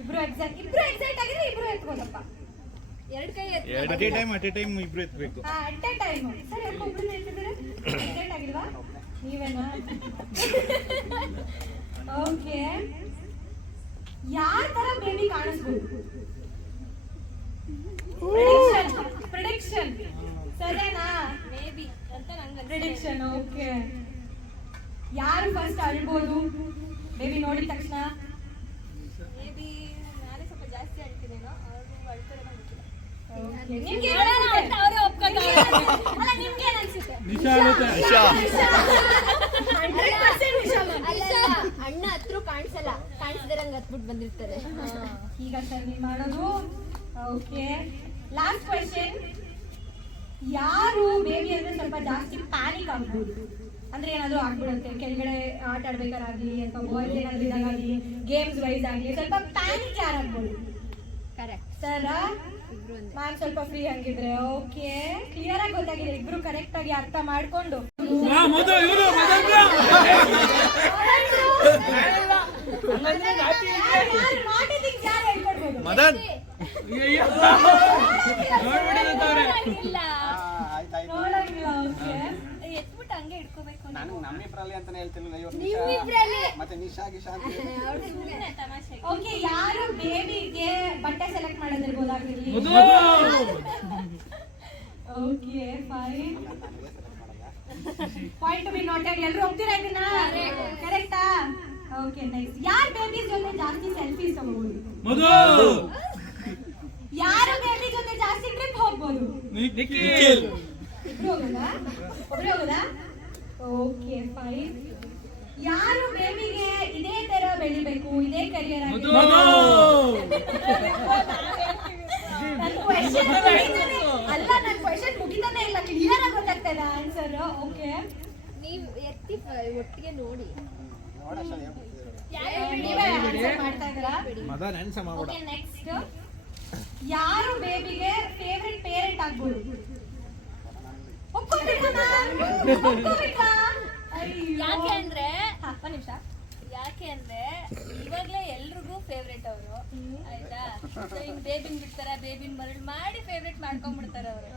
ಇಬ್ರು ಎಕ್ಸೈಟ್ ಆಗಿದ್ರೆ ಇಬ್ರು ಎತ್ಕೋದಪ್ಪ. ಎರಡು ಕೈ ಅಟ್ ಎ ಟೈಮ್ ಇಬ್ರು ಎತ್ತಬೇಕು. At A time. ಸರಿ ಯಾಕೆ ಒಬ್ರು ಎತ್ತಿದ್ರೆ ಎಕ್ಸೈಟ್ ಆಗಿಲ್ವಾ ನೀವೇನಾ? ಓಕೆ, ಯಾರ ತರ ಬೇಬಿ ಕಾಣಿಸ್ಬೋದು? ಪ್ರಿಡಿಕ್ಷನ್ ಸರಿನಾ? ಮೇಬಿ ಅಂತ ನಂಗೆ ಪ್ರಿಡಿಕ್ಷನ್. ಓಕೆ, ಯಾರು ಫಸ್ಟ್ ಅಳ್ಬೋದು ಬೇಬಿ ನೋಡಿದ ತಕ್ಷಣ? ಮೇಬಿ ನಾನೇ ಸ್ವಲ್ಪ ಜಾಸ್ತಿ ಅಳ್ತೀನೇನೋ, ಅವ್ರು ಅಳ್ತಾರೆ ಗೊತ್ತಿಲ್ಲ. ನಿಮ್ಗೆ ಅವರೇ ಒಪ್ಕೊಂತಾರೆ. ಅಲ್ಲ ನಿಮ್ಗೆ ಏನ್ ಅನ್ಸುತ್ತೆ? ಅಣ್ಣ ಹತ್ರ ಕಾಣಿಸ್ದಿರಂಗ್ ಹತ್ಬಿಟ್ಟು ಬಂದಿರ್ತಾರೆ. ಈಗ ಸರ್ ನೀವು ಮಾಡೋದು. Okay, last question. ಯಾರು ಬೇಬಿ ಅಂದ್ರೆ ಸ್ವಲ್ಪ ಜಾಸ್ತಿ ಪ್ಯಾನಿಕ್ ಆಗ್ಬೋದು? ಅಂದ್ರೆ ಏನಾದ್ರು ಆಗ್ಬಿಡುತ್ತೆ, ಕೆಳಗಡೆ ಆಟ ಆಡ್ಬೇಕಾರಾಗ್ಲಿ ಅಥವಾ ಬಾಯ್ಸ್ ಏನಾದ್ರು ಇದಾಗಲಿ, ಗೇಮ್ಸ್ ವೈಸ್ ಆಗಲಿ ಸ್ವಲ್ಪ ಪ್ಯಾನಿಕ್ ಯಾರಾಗ್ಬೋದು? ಕರೆಕ್ಟ್ ಸರ್ ಮ್ಯಾಮ್ ಸ್ವಲ್ಪ ಫ್ರೀ ಹಂಗಿದ್ರೆ. ಓಕೆ, ಕ್ಲಿಯರ್ ಆಗಿ ಗೊತ್ತಾಗಿದೆ, ಇಬ್ರು ಕರೆಕ್ಟ್ ಆಗಿ ಅರ್ಥ ಮಾಡ್ಕೊಂಡು ಮದನ್ ಎತ್ಬಿಟ್ಟು ಹಂಗೆ ಇಟ್ಕೋಬೇಕು. ನಾನು ನಮ್ಮಿಬ್ರಲ್ಲಿ ಅಂತಾನೆ ಹೇಳ್ತಿಲ್ಲ, ಮತ್ತೆ ನಿಶಾ ಗಿಶಾ ಅಂತ ತಮಾಷೆ. ಓಕೆ, ಯಾರು ಬೇಬಿಗೆ ಬಟ್ಟೆ ಸೆಲೆಕ್ಟ್ ಮಾಡೋದಿರ್ಬೋದಾಗಿರ್ಲಿ? Okay, fine. Point to be noted. ಎಲ್ಲರೂ ಹೋಗ್ತೀರಾ ಇದನ್ನ? ಕರೆಕ್ಟಾ? Okay, next. ಯಾರು ಬೇಬಿ ಜೊತೆ ಜಾಸ್ತಿ ಸೆಲ್ಫೀಸ್ ತಗೋಬಹುದು? ಯಾರು ಬೇಬಿ ಜೊತೆ ಜಾಸ್ತಿ ಟ್ರಿಪ್ ಹೋಗ್ಬೋದು? ನಿಖಿಲ್. ಇಬ್ರು ಹೋಗೋದಾ? ಒಬ್ರು ಹೋಗೋದಾ? Okay, fine. ಯಾರು ಬೇಬಿಗೆ ಇದೇ ತರ ಬೆಳಿಬೇಕು, ಇದೇ ಕರಿಯರ್ ಆಗಿ? ಅಲ್ಲ, ನನ್ನ ಕ್ವೆಶ್ಚನ್ ಮುಗಿತಾನೆ ಇಲ್ಲ, ಕ್ಲಿಯರ್ ಆಗಿ ಗೊತ್ತಾಗ್ತಾ ಇದೆ ಆನ್ಸರ್. ಓಕೆ, ನೀವು ಎತ್ತಿ ಒಟ್ಟಿಗೆ ನೋಡಿ. ನೀವೇ ಆನ್ಸರ್ ಮಾಡ್ತಾ ಇದ್ದೀರಾ? ಮದನ್ ಆನ್ಸರ್ ಮಾಡ್ಬೇಡ. Okay, next. ಯಾರು ಬೇಬಿಗೆ ಫೇವರಿಟ್ ಪೇರೆಂಟ್ ಆಗ್ಬೋದು? ಯಾಕೆ ಅಂದ್ರೆ ಒಂದ್ ನಿಮಿಷ. ಯಾಕೆ ಅಂದ್ರೆ ಇವಾಗ್ಲೇ ಎಲ್ರಿಗೂ ಫೇವ್ರೇಟ್ ಅವರು, ಆಯ್ತಾ? ಹಿಂಗ್ ಬೇಬಿನ್ ಬಿಡ್ತಾರ, ಬೇಬಿನ್ ಮರಳು ಮಾಡಿ ಫೇವ್ರೇಟ್ ಮಾಡ್ಕೊಂಡ್ಬಿಡ್ತಾರ ಅವರು.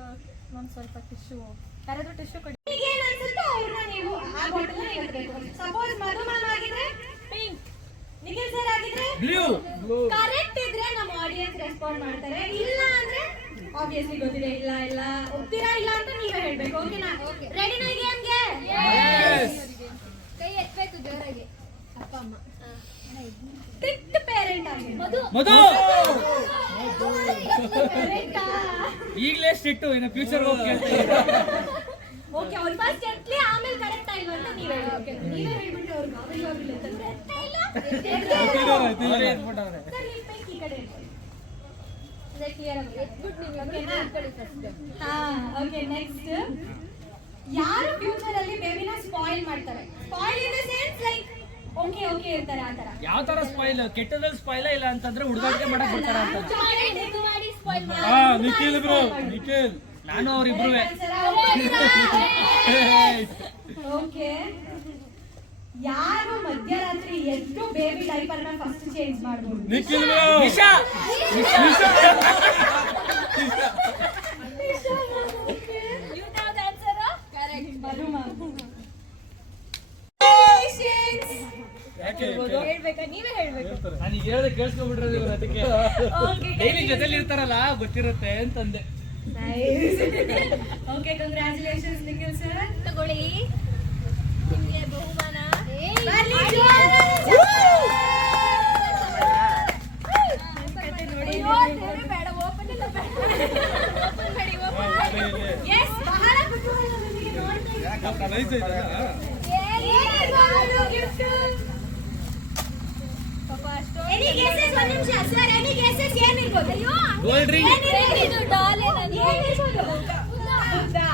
ಒಂದ್ ಸ್ವಲ್ಪ ಟಿಶ್ಯೂ ಕರೆದು ಟಿಶ್ಯೂ ಕೊಡಿ. ಏನ್ ಅನ್ಸುತ್ತೋ ಅವ್ರನ್ನ ನೀವು ಆ ಬಾಟಲ್ ಹೇಳ್ಬೇಕು. ಸಪೋಸ್ ಮಧು ಮ್ಯಾಮ್ ಆಗಿದ್ರೆ ಪಿಂಕ್, ನಿಖಿಲ್ ಸರ್ ಆಗಿದ್ರೆ ಬ್ಲೂ. ಕರೆಕ್ಟ್ ಇದ್ರೆ ನಮ್ಮ ಆಡಿಯನ್ಸ್ ರೆಸ್ಪಾಂಡ್ ಮಾಡ್ತಾರೆ, ಇಲ್ಲ ಅಂದ್ರೆ ಆಬ್ವಿಯಸ್ಲಿ ಗೊತ್ತಿದೆ, ಇಲ್ಲ ಒಪ್ತೀರಾ ಇಲ್ಲ ಅಂತ ನೀವೇ ಹೇಳ್ಬೇಕು. ಓಕೆನಾ? ರೆಡಿನಾ ಗೇಮ್ಗೆ? ಕೈ ಎತ್ತಬೇಕು ಜೋರಾಗಿ. ಅಪ್ಪ ಅಮ್ಮ ಸ್ಟ್ರಿಕ್ಟ್ ಪೇರೆಂಟ್ ಆಗಿ ಮಧು ಕರೆಕ್ಟಾ? ಈಗಲೇ ಸ್ಟ್ರಿಕ್ಟು, ಇನ್ನು ಫ್ಯೂಚರ್ ಹೋಗಿ ಓಕೆ, ಅವ್ರು ಫಸ್ಟ್ ಎತ್ಲಿ, ಆಮೇಲೆ ಕರೆಕ್ಟ್ ಆಗಿಲ್ಲ ಅಂತ ನೀವೇ ಹೇಳಿ. ನೀವೇ ಹೇಳ್ಬಿಟ್ಟು ಅವ್ರಿಗೆ ಆಮೇಲೆ ಹೋಗಿಲ್ಲ ಅಂತಂದ್ರೆ ಸರ್, ನಿಮ್ಮ ಪೈಕಿ ಈ ಕಡೆ ಕ್ಲಿಯರ್ ಆಗಿ ಎತ್ಬಿಟ್ಟು ನೀವು ನೋಡ್ಕೊಳ್ಳಿ ಫಸ್ಟ್. ಹಾ, ಓಕೆ, ನೆಕ್ಸ್ಟ್. ಯಾರು ಫ್ಯೂಚರ್ ಅಲ್ಲಿ ಬೇಬಿನ ಸ್ಪಾಯಿಲ್ ಮಾಡ್ತಾರೆ? Spoil in the sense like okay ಇರ್ತಾರೆ ಆ ತರ. ಯಾವ ತರ ಸ್ಪಾಯಿಲ್? ಕೆಟ್ಟದಲ್ಲಿ ಸ್ಪಾಯಿಲ್ ಇಲ್ಲ ಅಂತಂದ್ರೆ ಹುಡುಗಾಟಿಕೆ ಮಾಡಕ್ ಬಿಡ್ತಾರ ಅಂತ. ಮಾಡಿ ಸ್ಪಾಯ್ಲ್ ಮಾಡಿ. ನಿಖಿಲ್ ಬ್ರೋ, ನಿಖಿಲ್. ನಾನು ಅವ್ರಿಬ್ರುವೆ. ಓಕೆ, ಯಾರು ಮಧ್ಯರಾತ್ರಿ ಎದ್ದು ಬೇಬಿ ಡೈಪರ್ ನ ಫಸ್ಟ್ ಚೇಂಜ್ ಮಾಡ್ಬೋದು? ನಿಖಿಲ್ ಬ್ರೋ. ನಿಶಾ. ಇವ್ರ್ದ್ ಆನ್ಸರ್ ಕರೆಕ್ಟ್. ಮಧು ಮ್ಯಾಮ್. ಹೇಳ್ಬೇಕಾ? ನೀವೇ ಹೇಳ್ಬೇಕು. ನಾನು ಈಗ ಹೇಳಿದ್ರೆ ಕೇಳಿಸ್ಕೊಂಡ್ಬಿಟ್ರೆ ಇವ್ರು, ಅದಕ್ಕೆ ಡೈಲಿ ಜೊತೆಲಿ ಇರ್ತಾರಲ್ಲ ಗೊತ್ತಿರುತ್ತೆ ಅಂತಂದೆ. Okay, congratulations Nikhil sir. ತಗೊಳ್ಳಿ ನಿಮ್ಗೆ ಬಹುಮಾನ. ಬೇಡ, ಓಪನ್ ಇಲ್ಲ, ಓಪನ್ ಮಾಡಿ, ಓಪನ್ ಮಾಡಿ. ಎಸ್, ಬಹಳ ಕುತೂಹಲ ನನಗೆ ನೋಡ್ತಾ ಇದ್ದೀನಿ. ಪಾಪ ಅಷ್ಟೊಂದು Any guesses? ಒಂದ್ ನಿಮಿಷ ಸರ್, any guesses ಏನಿರ್ಬೋದು? Gold ring. ಇದು ಡಾಲ್ ಏನದು? ಹೌದಾ?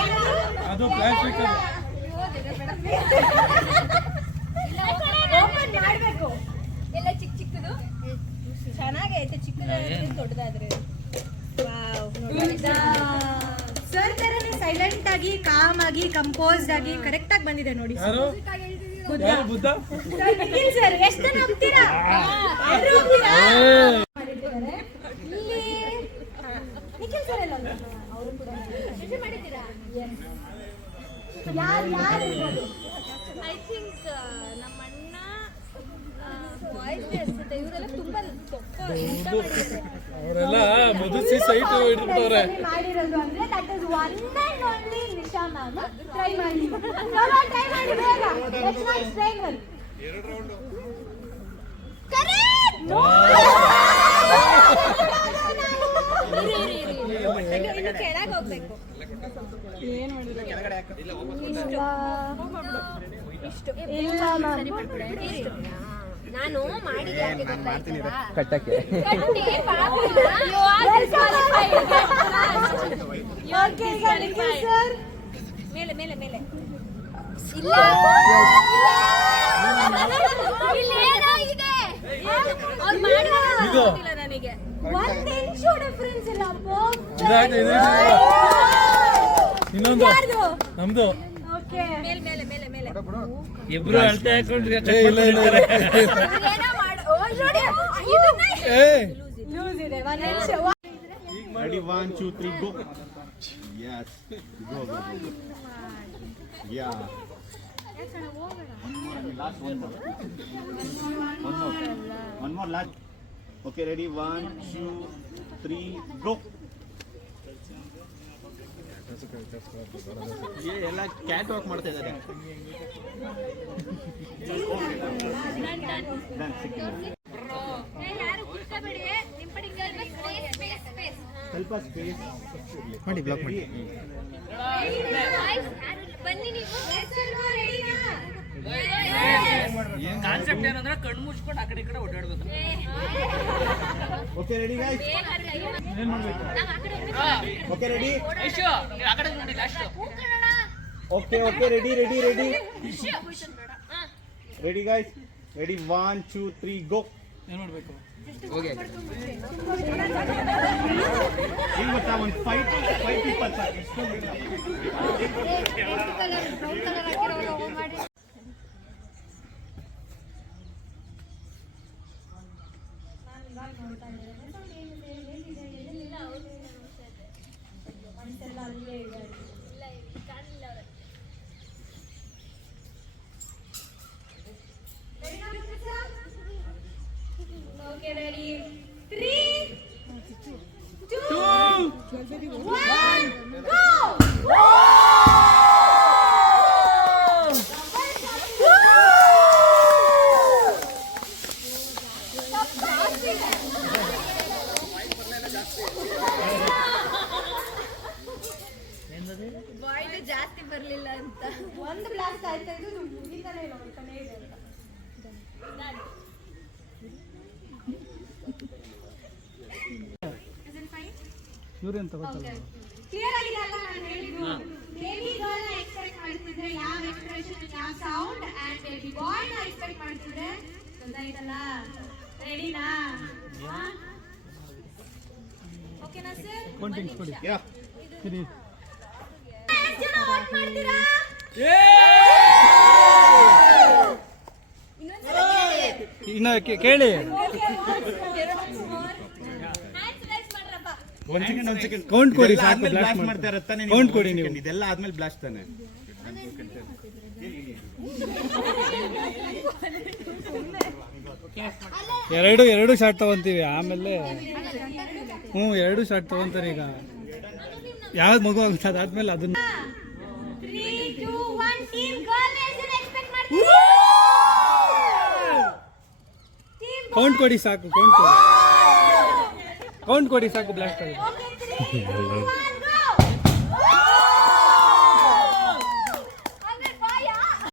ಏನದು? ಅದು ಪ್ಲಾಸ್ಟಿಕ್. ಓಪನ್ ಮಾಡ್ಬೇಕು. ಎಲ್ಲ ಚಿಕ್ಕದು ಚೆನ್ನಾಗೈತೆ, ಚಿಕ್ಕದಾದ್ರೆ ದೊಡ್ಡದಾದ್ರೆ. ಸರ್ ತರನೇ ಸೈಲೆಂಟ್ ಆಗಿ, ಕಾಮ್ ಆಗಿ, ಕಂಪೋಸ್ಡ್ ಆಗಿ ಕರೆಕ್ಟ್ ಆಗಿ ಬಂದಿದೆ ನೋಡಿ. ಯಾರು? ಯಾರು ಬುದ್ಧ ಸರ್ ನಿಖಿಲ್ ಸರ್ ಎಷ್ಟು ನಂಬ್ತೀರಾ ಎಲ್ರು ಹೋಗ್ತೀರಾ ಮಾಡಿದ್ದಾರೆ ಇಲ್ಲಿ ನಿಖಿಲ್ ಸರ್ ಎಲ್ಲ ಅವರು ಕೂಡ ಮಾಡಿದ್ದೀರಾ ಯಾರು ಇರ್ಬೋದು ಐ ಥಿಂಕ್ ನಮ್ಮ ಅಣ್ಣ ವಾಯ್ಸ್ ಅನ್ಸುತ್ತೆ ಇವರೆಲ್ಲ ತುಂಬಾ ಇಷ್ಟ ಮಾಡಿದ್ದಾರೆ ಅವರೆಲ್ಲ ಮುದುಸಿ ಸೈಟ್ ಇಟ್ಬಿಟ್ಟವ್ರೆ ಮಾಡಿರೋದು ಅಂದ್ರೆ that is one and only Nisha ma'am try ಮಾಡಿ ಟ್ರೈ ಮಾಡಿ ಬೇಗ ಲೆಟ್ಸ್ ನಾಟ್ ಸ್ಟ್ರೈಗಲ್ ಕರೆಕ್ಟ್ ಇನ್ನು ಕೆಳಗೆ ಹೋಗ್ಬೇಕು ಇಲ್ಲ ಮ್ಯಾಮ್ ನಾನು ಮಾಡಿದ್ದೆ ಯಾಕೆ ಗೊತ್ತಾಯ್ತಾ? ಕಟ್ಟಕ್ಕೆ ಓಕೆ ಸರ್ ನಿಖಿಲ್ ಸರ್ ಮೇಲೆ ಮೇಲೆ ಮೇಲೆ ಇಲ್ಲ ಇಲ್ಲಿ ಏನೋ ಇದೆ ಅವ್ರು ಮಾಡಿರೋದು ಇದು. ಗೊತ್ತಿಲ್ಲ ನನಗೆ ಒಂದ್ ಇಂಚ್ ಡಿಫರೆನ್ಸ್ ಇಲ್ಲ ಇದಾಯ್ತು ಇದು ಇನ್ನೊಂದು ಯಾರ್ದು ನಮ್ದು ಓಕೆ ಮೇಲೆ ಮೇಲೆ ಮೇಲೆ ಮೇಲೆ ಇಬ್ರು ಅಳತೆ ಹಾಕೊಂಡು ಇಲ್ಲ ಇಲ್ಲ ಏನೋ ಮಾಡು ಓ ನೋಡಿ ಏ ಲೂಸ್ ಇದೆ ಒಂದ್ inch Ready, 1, 2, 3, go. Yes. Go, go, go. Yeah. Last one more. One more, last. Okay, ready, 1, 2, 3, go. ಎಲ್ಲ ಕ್ಯಾಟ್ ವಾಕ್ ಮಾಡ್ತಾ ಇದ್ದಾರೆ. Done, second. ಯಾರು ಕೂತ್ಕೋಬೇಡಿ ನಿಮ್ಮ ಪಡಿಗೆ ಸ್ಪೇಸ್ ಸ್ಪೇಸ್ ಸ್ವಲ್ಪ space. ಮಾಡಿ ಬ್ಲಾಕ್ ಮಾಡಿ ಬನ್ನಿ ನೀವು ಕಾನ್ಸೆಪ್ಟ್ ಏನಂದ್ರೆ ಕಣ್ಣು ಮುಚ್ಕೊಂಡು ಆ ಕಡೆ ಈ ಕಡೆ ಓಡಾಡ್ಬೇಕು Okay, ready, guys? Okay, ready? Aishu ನೀವು ಆ ಕಡೆ ನೋಡಿ last Okay, okay, ready, ready, ready. Ready, guys? Ready, 1, 2, 3, go. ಏನ್ ಮಾಡ್ಬೇಕು ಈಗ ಗೊತ್ತಾ ಒಂದು 5 people ಸಾಕು. ಬ್ರೌನ್ ಕಲರ್ ಹಾಕಿರೋರು ಮಾಡಿ Okay, ready? 3, 2, 1, go! ಬಾಯ್ಗೆ ಜಾಸ್ತಿ ಬರ್ಲಿಲ್ಲ ಅಂತ ಒಂದು ಬ್ಲಾಸ್ಟ್ ಆಯ್ತಾ ಇದು ಮುಗಿತಾನೆ ಇಲ್ಲ ಹೋಗ್ತಾನೆ ಇದೆ ಅಂತ ಇವ್ರೇನ್ ತಗೋತಲ್ಲ ಕ್ಲಿಯರ್ ಆಗಿದೆ ಅಲ್ಲ ನಾನು ಹೇಳಿದ್ದು ಬೇಬಿ ಗರ್ಲ್ ನ ಎಕ್ಸ್ಪೆಕ್ಟ್ ಮಾಡ್ತಿದ್ರೆ ಯಾವ ಎಕ್ಸ್ಪ್ರೆಷನ್ ಯಾವ ಸೌಂಡ್ ಅಂಡ್ ಬೇಬಿ ಬಾಯ್ ನ ಎಕ್ಸ್ಪೆಕ್ಟ್ ಮಾಡ್ತಿದ್ರೆ ಗೊತ್ತಾಯ್ತಲ್ಲ ರೆಡಿನಾ ಓಕೆನಾ ಸರ್ ಕೊಂಟಿಂಗ್ ಕೊಡಿ Yeah. ಸರಿ ಎಷ್ಟು ಜನ vote ಮಾಡ್ತೀರಾ ಇನ್ನ ಕೇಳಿ ಒಂದ್ ಸೆಕೆಂಡ್ ಕೌಂಟ್ ಕೊಡಿ ಇದೆಲ್ಲ ಸಾಕು ಆದ್ಮೇಲೆ ಬ್ಲಾಸ್ಟ್ blast ಮಾಡ್ತಾ ಇರೋದು ತಾನೇ ಕೌಂಟ್ ಕೊಡಿ ನೀವು ಇದೆಲ್ಲ ಆದ್ಮೇಲೆ ಬ್ಲಾಸ್ಟ್ ತಾನೆ ಎರಡು ಶಾರ್ಟ್ ತಗೊಂತೀವಿ ಆಮೇಲೆ ಎರಡು ಶಾರ್ಟ್ ತಗೊಂತಾರೆ ಈಗ ಯಾವ್ದು ಮಗು ಆಗುತ್ತೆ ಅದಾದ್ಮೇಲೆ ಅದನ್ನ 3 2 1 ಟೀಮ್ ಗರ್ಲ್ ಎಷ್ಟು ಎಕ್ಸ್ಪೆಕ್ಟ್ ಮಾಡ್ತೀರಾ ಟೀಮ್ ಕೌಂಟ್ ಕೊಡಿ ಸಾಕು ಕೌಂಟ್ ಕೊಡಿ ಸಾಕು ಬ್ಲಾಸ್ಟ್ ಆಗುತ್ತೆ ಓಕೆ 3 2 1